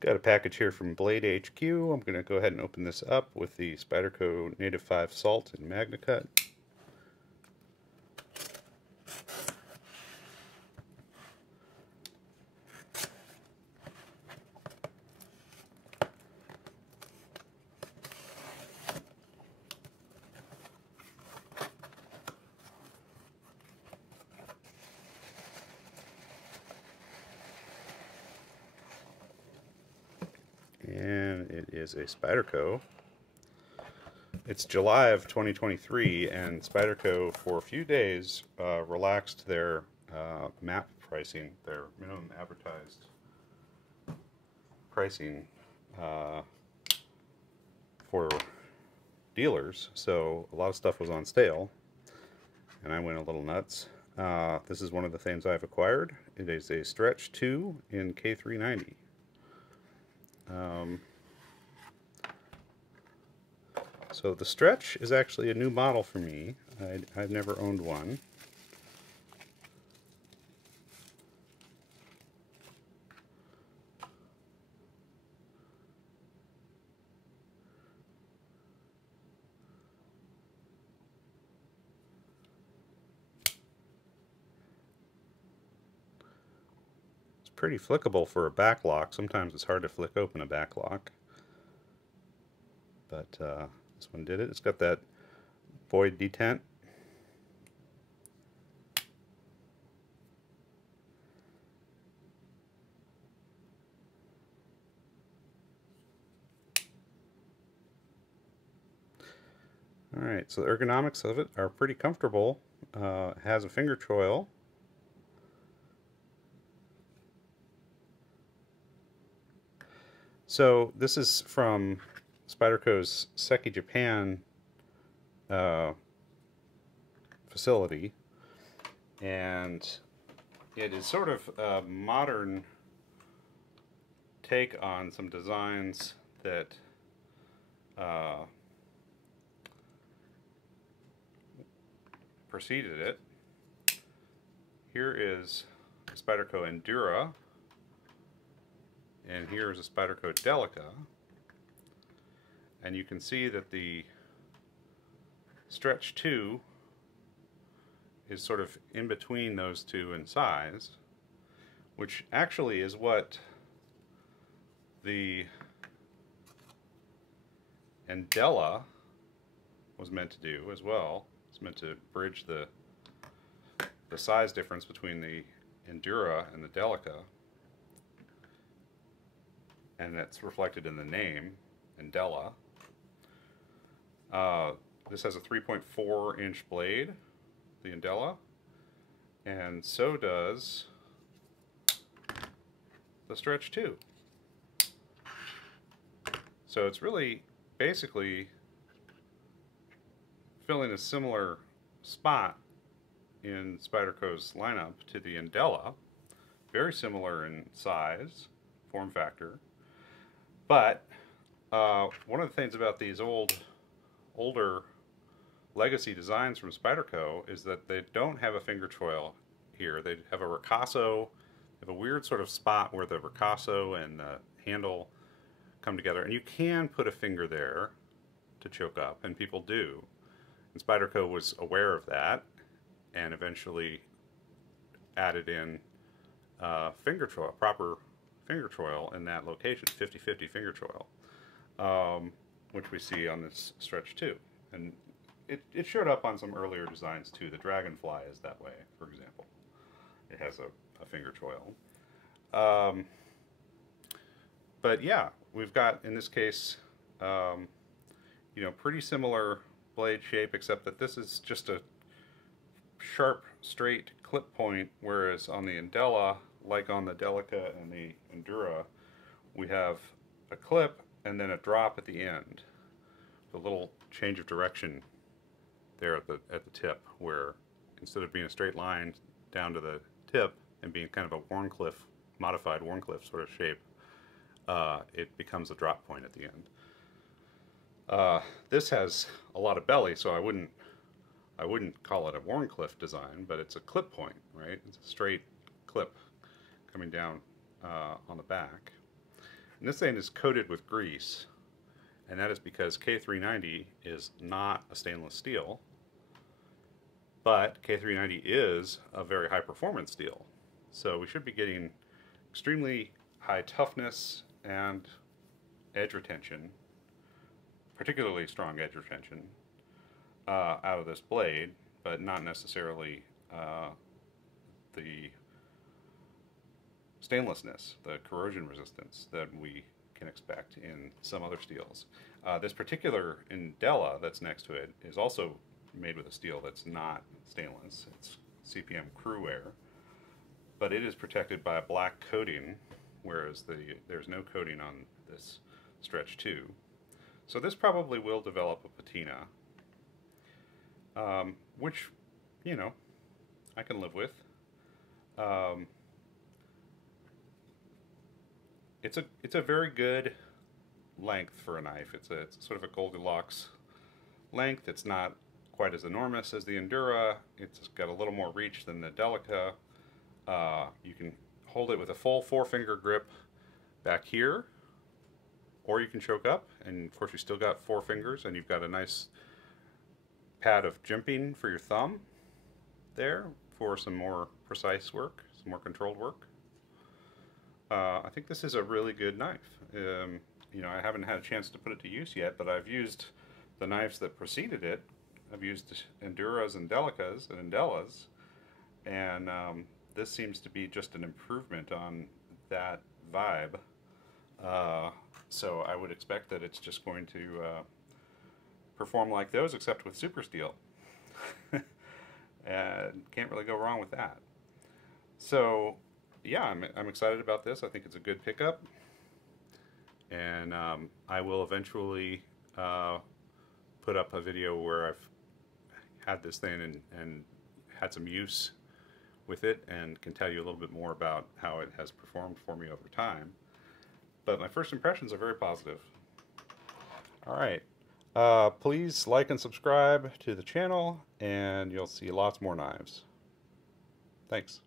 Got a package here from Blade HQ. I'm going to go ahead and open this up with the Spyderco Native 5 Salt and Magna Cut. And it is a Spyderco. It's July of 2023, and Spyderco for a few days relaxed their MAP pricing, their minimum advertised pricing for dealers. So a lot of stuff was on sale, and I went a little nuts. This is one of the things I've acquired. It is a Stretch 2 in K390. So the Stretch is actually a new model for me. I've never owned one. It's pretty flickable for a back lock. Sometimes it's hard to flick open a back lock. But this one did it. It's got that void detent. Alright, so the ergonomics of it are pretty comfortable. It has a finger choil. So this is from Spyderco's Seki, Japan facility, and it is sort of a modern take on some designs that preceded it. Here is Spyderco Endura, and here is a Spyderco Delica, and you can see that the Stretch 2 is sort of in between those two in size, which actually is what the Endela was meant to do as well. It's meant to bridge the size difference between the Endura and the Delica, and that's reflected in the name, Endela. This has a 3.4 inch blade, the Endela, and so does the Stretch 2. So it's really basically filling a similar spot in Spyderco's lineup to the Endela. Very similar in size, form factor. But one of the things about these older legacy designs from Spyderco is that they don't have a finger choil here. They have a ricasso, they have a weird sort of spot where the ricasso and the handle come together, and you can put a finger there to choke up, and people do. And Spyderco was aware of that and eventually added in finger choil, proper finger choil in that location, 50-50 finger choil, which we see on this Stretch 2. And it showed up on some earlier designs too. The Dragonfly is that way, for example. It has a finger choil. But yeah, we've got, in this case, you know, pretty similar blade shape, except that this is just a sharp, straight clip point, whereas on the Endela, like on the Delica and the Endura, we have a clip and then a drop at the end. The little change of direction there at the tip, where instead of being a straight line down to the tip and being kind of a Wharncliffe, modified Wharncliffe sort of shape, it becomes a drop point at the end. This has a lot of belly, so I wouldn't call it a Wharncliffe design, but it's a clip point, right? It's a straight clip coming down on the back. And this thing is coated with grease, and that is because K390 is not a stainless steel, but K390 is a very high performance steel. So we should be getting extremely high toughness and edge retention, particularly strong edge retention, out of this blade, but not necessarily the stainlessness, the corrosion resistance that we can expect in some other steels. This particular Endela that's next to it is also made with a steel that's not stainless. It's CPM Crewware, but it is protected by a black coating, whereas there's no coating on this Stretch 2. So this probably will develop a patina, which, you know, I can live with. It's a very good length for a knife. It's sort of a Goldilocks length. It's not quite as enormous as the Endura. It's got a little more reach than the Delica. You can hold it with a full 4-finger grip back here, or you can choke up, and of course you still got 4 fingers, and you've got a nice pad of jimping for your thumb there for some more precise work, some more controlled work. I think this is a really good knife. You know, I haven't had a chance to put it to use yet, but I've used the knives that preceded it. I've used Enduras and Delicas and Endelas, and this seems to be just an improvement on that vibe. So I would expect that it's just going to perform like those, except with super steel. And can't really go wrong with that. So yeah, I'm excited about this. I think it's a good pickup, and I will eventually put up a video where I've had this thing and had some use with it, and can tell you a little bit more about how it has performed for me over time. But my first impressions are very positive. All right, please like and subscribe to the channel, and you'll see lots more knives. Thanks.